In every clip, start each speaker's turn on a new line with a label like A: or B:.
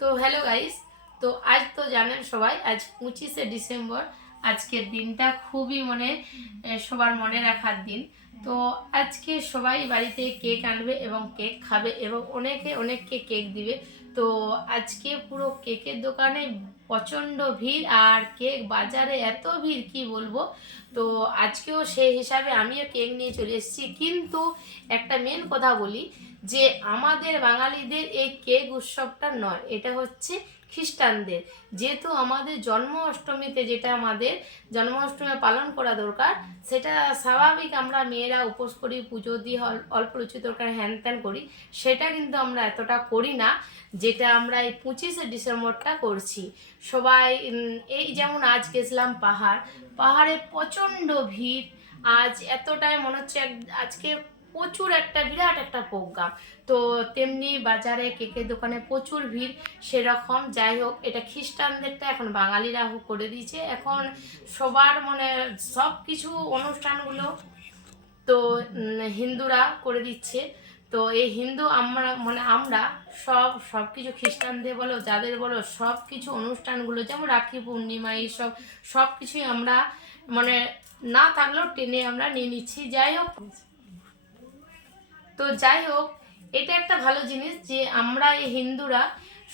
A: তো hello guys তো আজ তো জানেন সবাই আজ পঁচিশে ডিসেম্বর আজকের দিনটা খুবই মনে সবার মনে রাখার দিন তো আজকে সবাই বাড়িতে কেক আনবে এবং কেক খাবে এবং অনেকে অনেককে কেক দিবে তো আজকে পুরো কেকের দোকানে প্রচণ্ড ভিড় আর কেক বাজারে এত ভিড় কি বলবো তো আজকেও সেই হিসাবে আমিও কেক নিয়ে চলে এসেছি কিন্তু একটা মেন কথা বলি যে আমাদের বাঙালিদের এই কেক উৎসবটা নয় এটা হচ্ছে খ্রিস্টানদের যেহেতু আমাদের জন্ম অষ্টমীতে যেটা আমাদের জন্মাষ্টমী পালন করা দরকার সেটা স্বাভাবিক আমরা মেয়েরা উপোস করি পুজো দিই অল্প রুচি দরকার হ্যান ত্যান করি সেটা কিন্তু আমরা এতটা করি না যেটা আমরা এই পঁচিশে ডিসেম্বরটা করছি সবাই এই যেমন আজ গেছিলাম পাহাড় পাহাড়ে প্রচণ্ড ভিড় আজ এতটাই মনে হচ্ছে আজকে প্রচুর একটা বিরাট একটা প্রোগ্রাম তো তেমনি বাজারে কেকের দোকানে প্রচুর ভিড় সেরকম যাই হোক এটা খ্রিস্টানদেরটা এখন বাঙালিরা করে দিয়েছে এখন সবার মানে সব কিছু অনুষ্ঠানগুলো তো হিন্দুরা করে দিচ্ছে তো এই হিন্দু আমরা মানে আমরা সব সব কিছু খ্রিস্টানদের বলো যাদের বলো সব কিছু অনুষ্ঠানগুলো যেমন রাখি পূর্ণিমা এইসব সব কিছুই আমরা মানে না থাকলেও টেনে আমরা নিয়ে নিচ্ছি যাই হোক তো যাই হোক এটা একটা ভালো জিনিস যে আমরা এই হিন্দুরা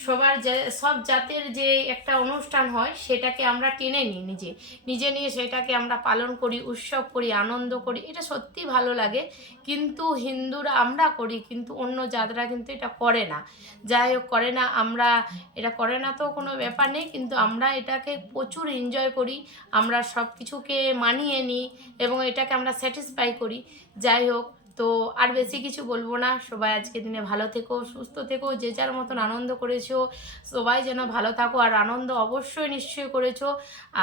A: সবার সব জাতের যে একটা অনুষ্ঠান হয় সেটাকে আমরা টেনে নিই নিজে নিজে নিয়ে সেটাকে আমরা পালন করি উৎসব করি আনন্দ করি এটা সত্যি ভালো লাগে কিন্তু হিন্দুরা আমরা করি কিন্তু অন্য জাতরা কিন্তু এটা করে না যাই হোক করে না আমরা এটা করে না তো কোনো ব্যাপার নেই কিন্তু আমরা এটাকে প্রচুর এনজয় করি আমরা সব কিছুকে মানিয়ে নিই এবং এটাকে আমরা স্যাটিসফাই করি যাই হোক তো আর বেশি কিছু বলবো না সবাই আজকে দিনে ভালো থেকো সুস্থ থেকো যে যার মতন আনন্দ করেছো সবাই যেন ভালো থাকো আর আনন্দ অবশ্যই নিশ্চয়ই করেছো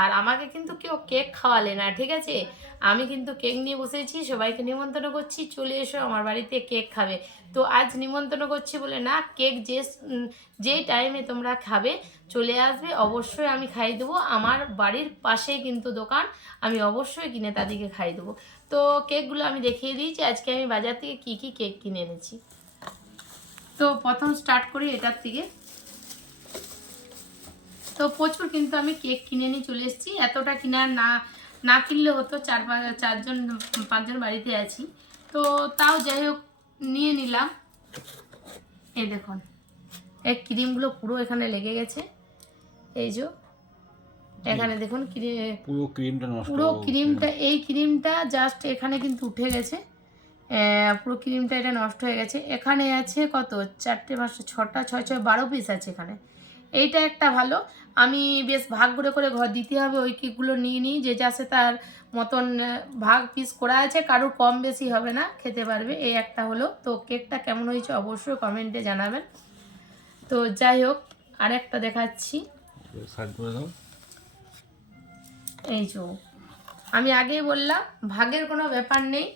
A: আর আমাকে কিন্তু কেউ কেক খাওয়ালে না ঠিক আছে আমি কিন্তু কেক নিয়ে বসেছি সবাইকে নিমন্ত্রণ করছি চলে এসো আমার বাড়িতে কেক খাবে তো আজ নিমন্ত্রণ করছি বলে না কেক যে যেই টাইমে তোমরা খাবে চলে আসবে অবশ্যই আমি খাই দেবো আমার বাড়ির পাশেই কিন্তু দোকান আমি অবশ্যই কিনে তাদেরকে খাই দেবো তো কেকগুলো আমি দেখিয়ে দিয়েছি আজকে আমি বাজার থেকে কি কি কেক কিনে এনেছি তো প্রথম স্টার্ট করি এটার থেকে তো প্রচুর কিন্তু আমি কেক কিনে নিয়ে চলে এসেছি এতটা কিনার না না কিনলে হতো চার চারজন পাঁচজন বাড়িতে আছি তো তাও যাই হোক নিয়ে নিলাম এই দেখুন এই ক্রিমগুলো পুরো এখানে লেগে গেছে এই যে এখানে দেখুন পুরো ক্রিমটা নষ্ট পুরো ক্রিমটা এই ক্রিমটা জাস্ট এখানে কিন্তু উঠে গেছে পুরো ক্রিমটা এটা নষ্ট হয়ে গেছে এখানে আছে কত চারটে পাঁচটা ছটা ছয় ছয় বারো পিস আছে এখানে এইটা একটা ভালো আমি বেশ ভাগ করে করে ঘর দিতে হবে ওই কেকগুলো নিয়ে নিই যে যাচ্ছে তার মতন ভাগ পিস করা আছে কারো কম বেশি হবে না খেতে পারবে এই একটা হলো তো কেকটা কেমন হয়েছে অবশ্যই কমেন্টে জানাবেন তো যাই হোক আরেকটা দেখাচ্ছি করে দাও এই যে আমি আগেই বললাম ভাগের কোনো ব্যাপার নেই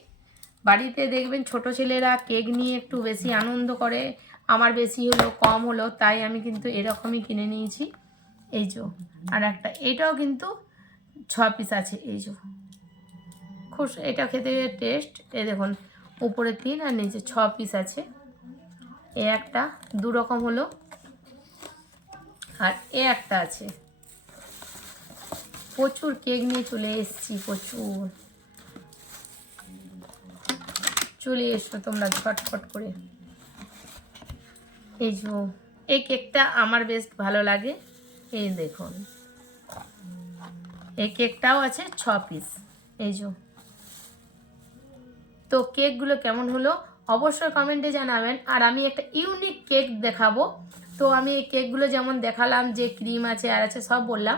A: বাড়িতে দেখবেন ছোট ছেলেরা কেক নিয়ে একটু বেশি আনন্দ করে আমার বেশি হলো কম হলো তাই আমি কিন্তু এরকমই কিনে নিয়েছি এই যে আর একটা এইটাও কিন্তু ছ পিস আছে এই যে খুশ এটা খেতে টেস্ট এ দেখুন উপরে তিন আর নিচে ছ পিস আছে এ একটা দু রকম হলো আর এ একটা আছে প্রচুর কেক নিয়ে চলে এসেছি প্রচুর চলে এসো তোমরা ছটফট করে এই যে এই কেকটা আমার বেশ ভালো লাগে এই দেখুন এই কেকটাও আছে ছ পিস এই যে তো কেকগুলো কেমন হলো অবশ্যই কমেন্টে জানাবেন আর আমি একটা ইউনিক কেক দেখাবো তো আমি এই কেকগুলো যেমন দেখালাম যে ক্রিম আছে আর আছে সব বললাম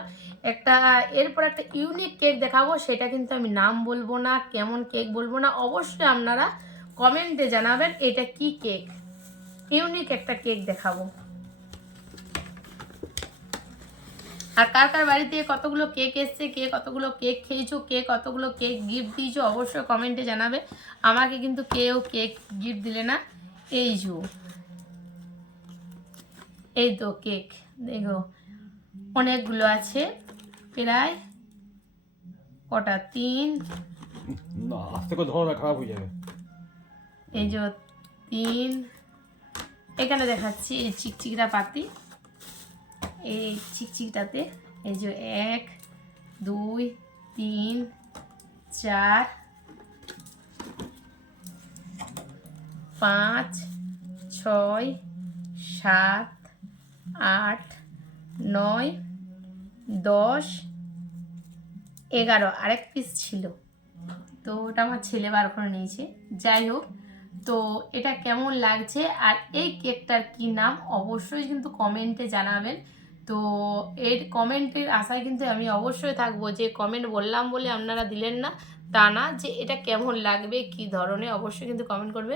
A: একটা এরপর একটা ইউনিক কেক দেখাবো সেটা কিন্তু আমি নাম বলবো না কেমন কেক বলবো না অবশ্যই আপনারা কমেন্টে জানাবেন এটা কি কেক ইউনিক একটা কেক দেখাবো আর কার কার বাড়িতে কতগুলো কেক এসছে কে কতগুলো কেক খেয়েছো কে কতগুলো কেক গিফট দিয়েছো অবশ্যই কমেন্টে জানাবে আমাকে কিন্তু কেউ কেক গিফট দিলে না এই যো এই তো কেক দেখো অনেকগুলো আছে প্রায় কটা তিন
B: না আস্তে করে ধরো খারাপ হয়ে যাবে
A: এই যে তিন এখানে দেখাচ্ছি এই চিকচিকটা পাতি এই চিকচিকটাতে এই যে এক দুই তিন চার পাঁচ ছয় সাত আট নয় দশ এগারো আরেক পিস ছিল তো ওটা আমার ছেলে বার করে নিয়েছে যাই হোক তো এটা কেমন লাগছে আর এই কেকটার কি নাম অবশ্যই কিন্তু কমেন্টে জানাবেন তো এর কমেন্টের আশায় কিন্তু আমি অবশ্যই থাকবো যে কমেন্ট বললাম বলে আপনারা দিলেন না তা না যে এটা কেমন লাগবে কি ধরনের অবশ্যই কিন্তু কমেন্ট করবে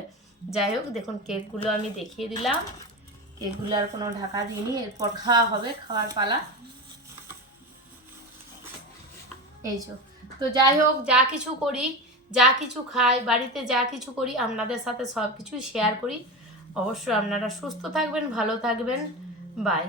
A: যাই হোক দেখুন কেকগুলো আমি দেখিয়ে দিলাম কেকগুলো আর কোনো ঢাকা দিইনি এরপর খাওয়া হবে খাওয়ার পালা এইসব তো যাই হোক যা কিছু করি যা কিছু খাই বাড়িতে যা কিছু করি আপনাদের সাথে সব কিছু শেয়ার করি অবশ্যই আপনারা সুস্থ থাকবেন ভালো থাকবেন বাই